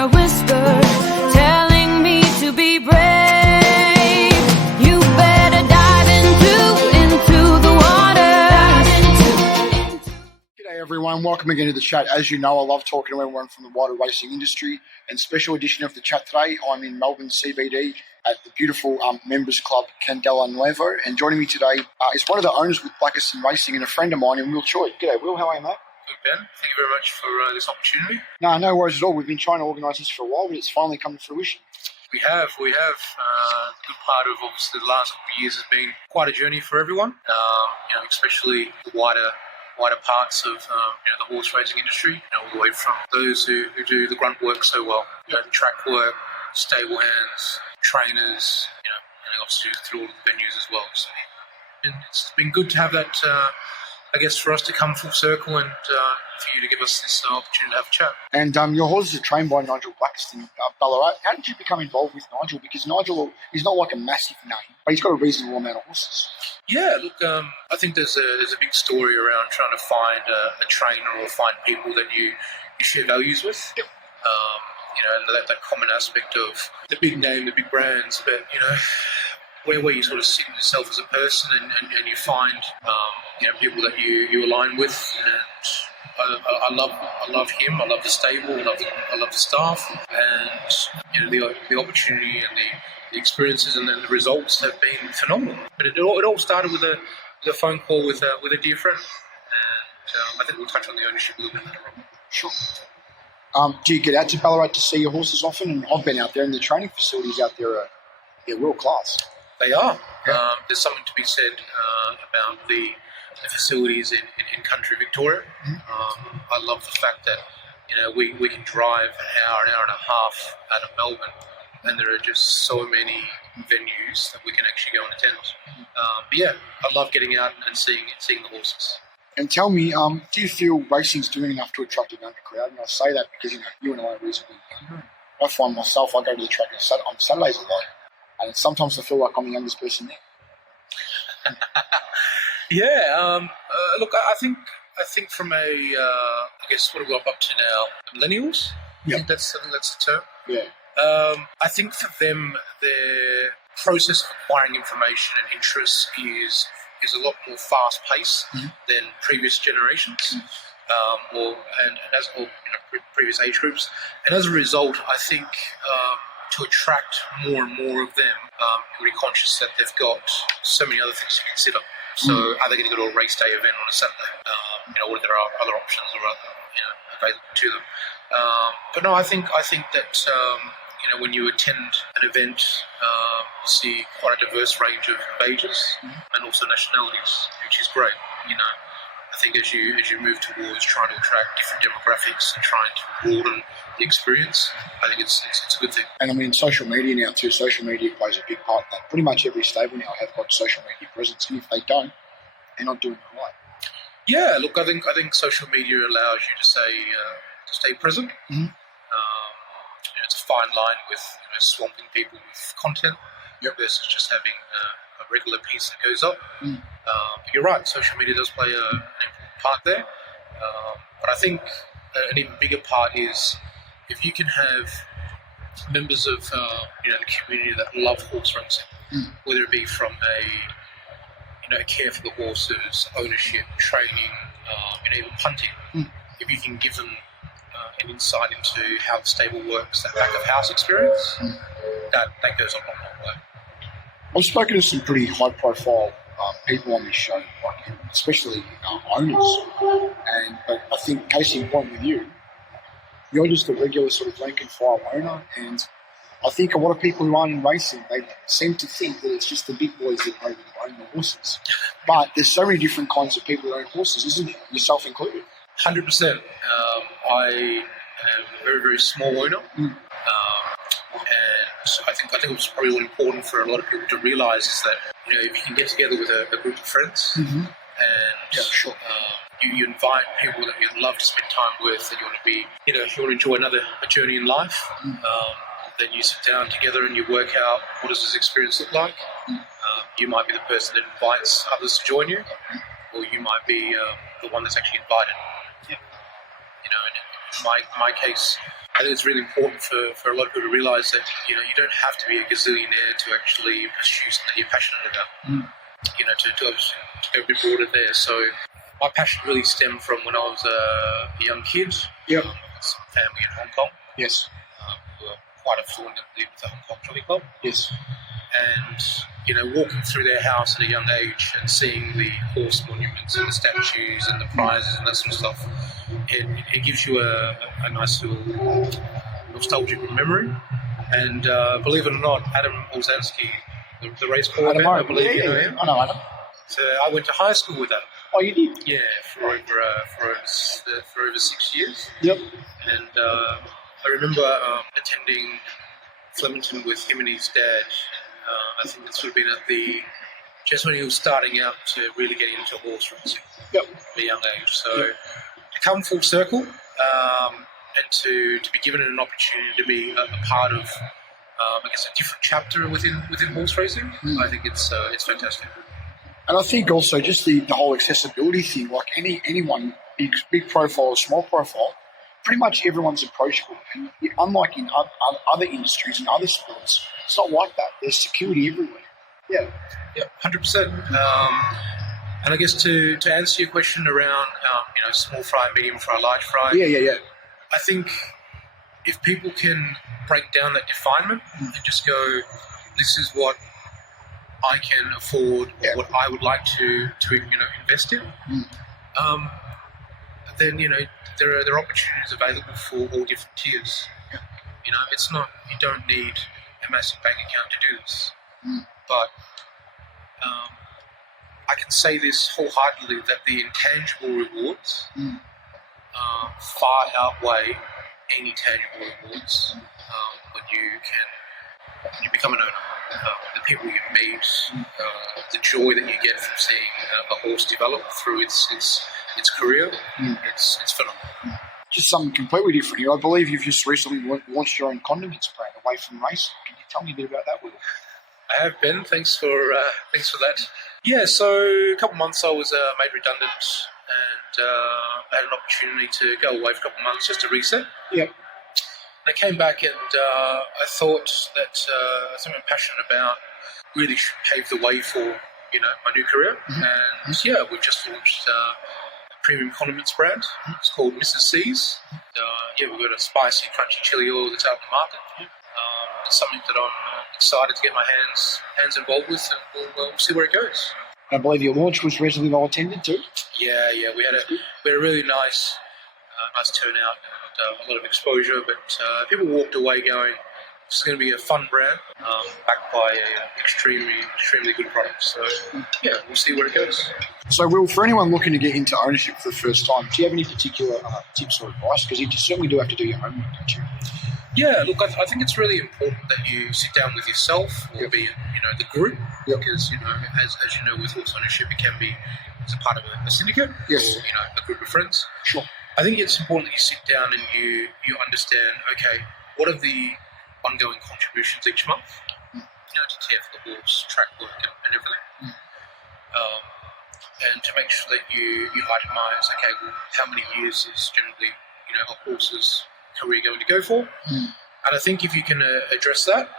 a whisper telling me to be brave. You better dive into the water. G'day everyone, welcome again to the chat. As you know, I love talking to everyone from the wider racing industry, and special edition of the chat today, I'm in Melbourne CBD at the beautiful members club Candela Nuevo, and joining me today is one of the owners with Blackiston Racing and a friend of mine in Will Choi. G'day Will, how are you mate? Good, Ben. Thank you very much for this opportunity. No worries at all. We've been trying to organise this for a while, but it's finally come to fruition. We have. The good part of obviously the last couple of years has been quite a journey for everyone. Especially the wider parts of the horse racing industry. All the way from those who do the grunt work so well, the track work, stable hands, trainers, and obviously through all the venues as well. So it's been good to have that. I guess for us to come full circle and for you to give us this opportunity to have a chat. And your horses are trained by Nigel Blackiston, Ballarat. How did you become involved with Nigel? Because Nigel is not like a massive name, but he's got a reasonable amount of horses. Yeah, look, I think there's a big story around trying to find a trainer or find people that you share values with. Yep. That common aspect of the big name, the big brands, but where you sort of see yourself as a person and you find people that you align with. And I love him. I love the stable. I love the staff, and the opportunity and the experiences and the results have been phenomenal. But it all started with a phone call with a dear friend, and I think we'll touch on the ownership a little bit later on. Sure. Do you get out to Ballarat to see your horses often? And I've been out there, and the training facilities out there are world class. They are. Yeah. There's something to be said about the facilities in country Victoria. Mm-hmm. I love the fact that we can drive an hour and a half out of Melbourne, and there are just so many venues that we can actually go and attend. I love getting out and seeing the horses. And tell me, do you feel racing's doing enough to attract a younger crowd? And I say that because you and I are reasonably young. I find myself, I go to the track on Saturdays a lot, and sometimes I feel like I'm the youngest person there. Look, I think from I guess what are we up to now? Millennials? Yeah. I think that's the term. Yeah. I think for them, their process of acquiring information and interest is a lot more fast-paced than previous generations, previous age groups. And as a result, I think to attract more and more of them, you're really conscious that they've got so many other things to consider. So are they going to go to a race day event on a Saturday? Or there are other options or available to them. But no, I think that when you attend an event, you see quite a diverse range of ages and also nationalities, which is great. I think as you move towards trying to attract different demographics and trying to broaden the experience, I think it's a good thing. And I mean, social media now too. Social media plays a big part in that. Pretty much every stable now have got social media presence, and if they don't, they're not doing it right. Yeah, look, I think social media allows you to stay present. Mm-hmm. It's a fine line with swamping people with content versus just having a regular piece that goes up. But you're right, social media does play an important part there. But I think an even bigger part is if you can have members of the community that love horse racing, whether it be from a care for the horses, ownership, training, even punting. If you can give them an insight into how the stable works, that back of house experience, that goes a long way. I've spoken to some pretty high-profile people on this show, like especially owners, but I think case in point with you, you're just a regular sort of rank and file owner, and I think a lot of people who aren't in racing, they seem to think that it's just the big boys that own the horses. But there's so many different kinds of people that own horses, isn't there? Yourself included. 100%. I am a very, very small owner. And I think it's probably what important for a lot of people to realise is that, if you can get together with a group of friends and you invite people that you'd love to spend time with, and you want to be, if you want to enjoy a journey in life, then you sit down together and you work out what does this experience look like. You might be the person that invites others to join you, or you might be the one that's actually invited. In my case, I think it's really important for a lot of people to realise that you don't have to be a gazillionaire to actually pursue something that you're passionate about. To go a bit broader there. So my passion really stemmed from when I was a young kid. Yep. Some family in Hong Kong. Yes. Who were quite affluent with the Hong Kong Jockey Club. Yes. And walking through their house at a young age and seeing the horse monuments and the statues and the prizes and that sort of stuff, it gives you a nice little nostalgic memory. And believe it or not, Adam Olszanski, the race corps, I believe you know him. I know Adam. So I went to high school with Adam. Oh, you did? Yeah, for over 6 years. Yep. And I remember attending Flemington with him and his dad. I think this would have been just when he was starting out to really get into horse racing. Yep. At a young age. So to come full circle and to be given an opportunity to be a part of, I guess, a different chapter within horse racing, I think it's fantastic. And I think also just the whole accessibility thing, like anyone, big profile or small profile, pretty much everyone's approachable. And unlike in other industries and other sports, it's not like that. There's security everywhere. Yeah. Yeah, 100%. And I guess to answer your question around, small fry, medium fry, large fry. Yeah. I think if people can break down that definement and just go, this is what I can afford, or what I would like to invest in, then there are opportunities available for all different tiers. It's not, you don't need a massive bank account to do this, but I can say this wholeheartedly that the intangible rewards far outweigh any tangible rewards when you become an owner. The people you meet, the joy that you get from seeing a horse develop through its career, it's phenomenal. Just something completely different here. I believe you've just recently launched your own condiments brand away from racing. Can you tell me a bit about that, Will? I have been. Thanks for that. Yeah, so a couple of months I was made redundant and I had an opportunity to go away for a couple of months just to reset. Yep. I came back and I thought that something I'm passionate about really should pave the way for my new career. And we've just launched a premium condiments brand. It's called Mrs. C's. We've got a spicy, crunchy chili oil that's out in the market. It's something that I'm excited to get my hands involved with, and we'll see where it goes. I believe your launch was reasonably well attended too. Yeah, we had a really nice turnout and a lot of exposure. But people walked away going, "This is going to be a fun brand, backed by an extremely good product." So we'll see where it goes. So, Will, for anyone looking to get into ownership for the first time, do you have any particular tips or advice? Because you certainly do have to do your homework, don't you? Yeah, look, I think it's really important that you sit down with yourself, or be it, the group, because, as you know, with horse ownership, it can be as a part of a syndicate, or, a group of friends. Sure. I think it's important that you sit down and you understand, okay, what are the ongoing contributions each month, to care for the horse, track work, and everything. And to make sure that you itemize, okay, well, how many years is generally, a horse's career going to go for? And I think if you can address that,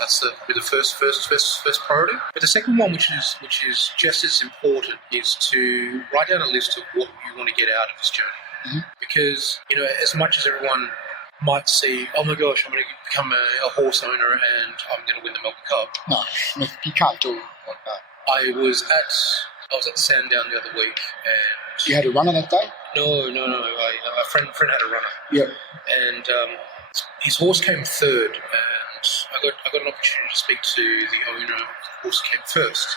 that's the first priority. But the second one, which is just as important, is to write down a list of what you want to get out of this journey. Because as much as everyone might see, oh my gosh, I'm going to become a horse owner and I'm going to win the Melbourne Cup. No, you can't do it like that. I was at Sandown the other week, and you had a runner that day? No. A friend had a runner. Yep. And his horse came third, and I got an opportunity to speak to the owner of the horse that came first.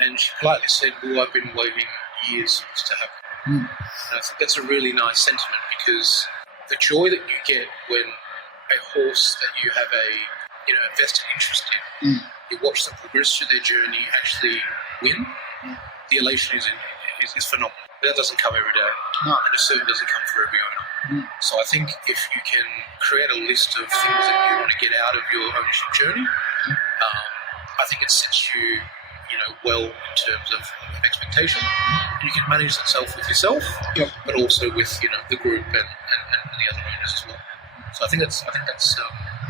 And she politely said, "Well, I've been waiting years for this to happen." And I think that's a really nice sentiment, because the joy that you get when a horse that you have a vested interest in, you watch them progress through their journey, actually win. The elation is phenomenal. That doesn't come every day, and it certainly doesn't come for every owner. So I think if you can create a list of things that you want to get out of your ownership journey, I think it sets you, well in terms of expectation. You can manage itself with yourself, but also with the group and the other owners as well. So I think that's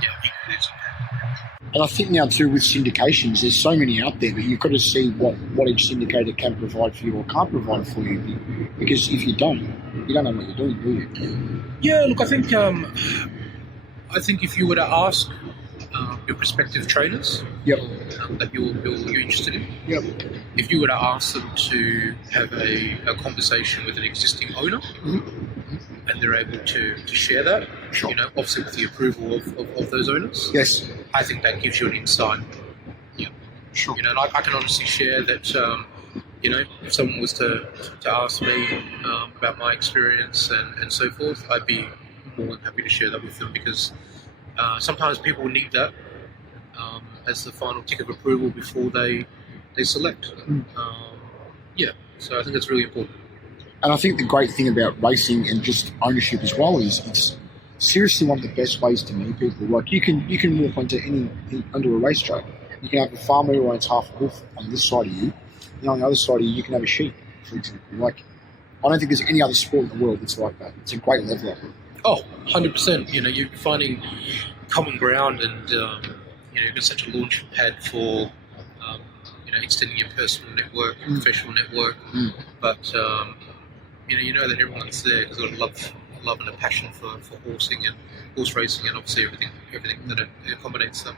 equally as important. And I think now too with syndications, there's so many out there, but you've got to see what each syndicator can provide for you or can't provide for you. Because if you don't know what you're doing, do you? Yeah, look, I think if you were to ask your prospective trainers Yep. that you're interested in, Yep. if you were to ask them to have a conversation with an existing owner, and they're able to share that, Sure. obviously with the approval of those owners, Yes. I think that gives you an insight. Yeah. Sure. And I can honestly share that, if someone was to ask me about my experience and so forth, I'd be more than happy to share that with them, because sometimes people need that as the final tick of approval before they select. So I think that's really important. And I think the great thing about racing and just ownership as well is it's seriously one of the best ways to meet people. Like you can walk onto a racetrack. You can have a farmer who owns half a hoof on this side of you, and on the other side of you can have a sheep, for example. Like I don't think there's any other sport in the world that's like that. It's a great level up. Oh, 100%. You're finding common ground, and you've got such a launch pad for extending your personal network, your professional network. But you know that everyone's there because they've got a love and a passion for horsing and horse racing, and obviously everything that it accommodates them.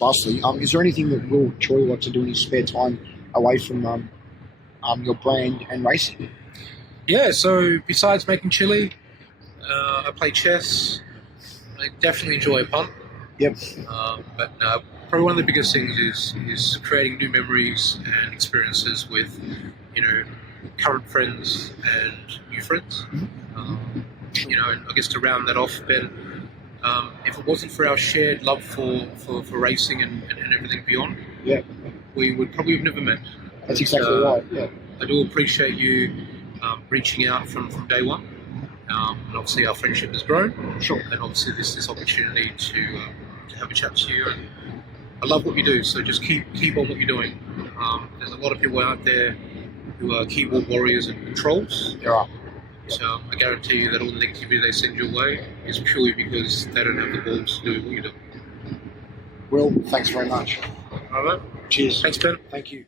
Lastly, is there anything that Will Choi like to do in his spare time away from your brand and racing? Yeah, so besides making chili, I play chess. I definitely enjoy a punt. Yep. But probably one of the biggest things is creating new memories and experiences with, current friends and new friends. And I guess to round that off, Ben, if it wasn't for our shared love for racing and everything beyond, Yeah. we would probably have never met. That's exactly right. Yeah. I do appreciate you reaching out from day one. And obviously our friendship has grown. Sure. And obviously this opportunity to have a chat to you. And I love what you do, so just keep on what you're doing. There's a lot of people out there who are keyboard warriors and trolls. There are. So I guarantee you that all the negativity they send your way is purely because they don't have the balls to do what you do. Will, thanks very much. All right. Cheers. Thanks, Ben. Thank you.